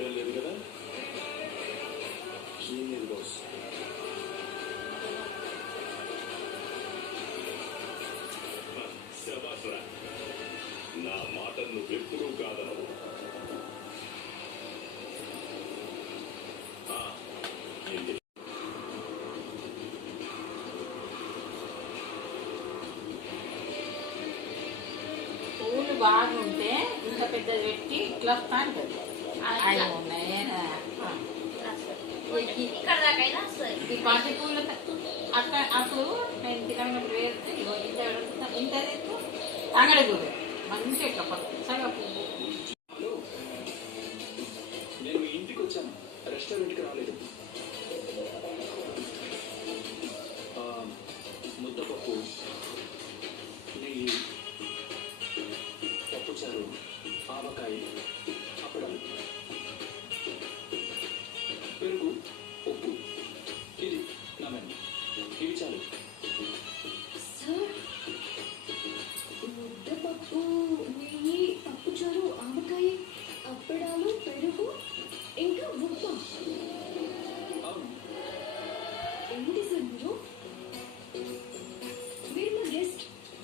లేదు కదా బాస్. శబాస్రా, నా మాట నువ్వెప్పుడూ కాదనవు. పూలు బాగుంటే ఇంత పెద్దది పెట్టి ఇట్లా వస్తా అంటది. అవి ఉన్నాయి ఈ పాటి పూలు అక్కడ అప్పుడు నేను తినప్పుడు వేస్తే ఇంత తంగడి పూలు మంచిగా ఇట్లా పచ్చగా పువ్వు. నేను మీ ఇంటికి వచ్చాను, రెస్టారెంట్కి రాలేదు. ముద్దపప్పు, నెయ్యి, పప్పుచారు, ఆవకాయ, అప్పడం, పెరుగు, ఉప్పు. ఇది నా మెను. ఇవి చాలు. ముద్దపప్పు, నెయ్యి, పప్పుచారు, ఆవకాయ, అప్పడాలు, పెరుగు, ఇంకా ఉప్పు. అవును. ఏంటి సార్ మీరు మా గెస్ట్,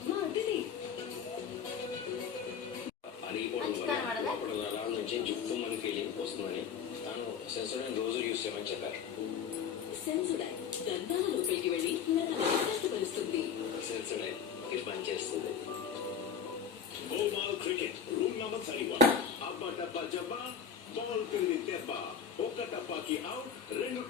మా అతిథి. అనిపోవడం నుంచి జుప్పుమని ఫీలింగ్ వస్తుందని తాను సెన్సోడైన్ రోజు యూస్ చేయమని చెప్పారు. సెన్సోడైన్ దంతాల లోపలికి వెళ్ళి కష్టపరుస్తుంది. సెన్సోడైన్ ఇది పనిచేస్తుంది. Oval cricket rule number 31. అబ్బా టప్పా జబ్బా, బాల్ కింది దెబ్బ, ఒక్క టప్పాకి అవుట్, రెండు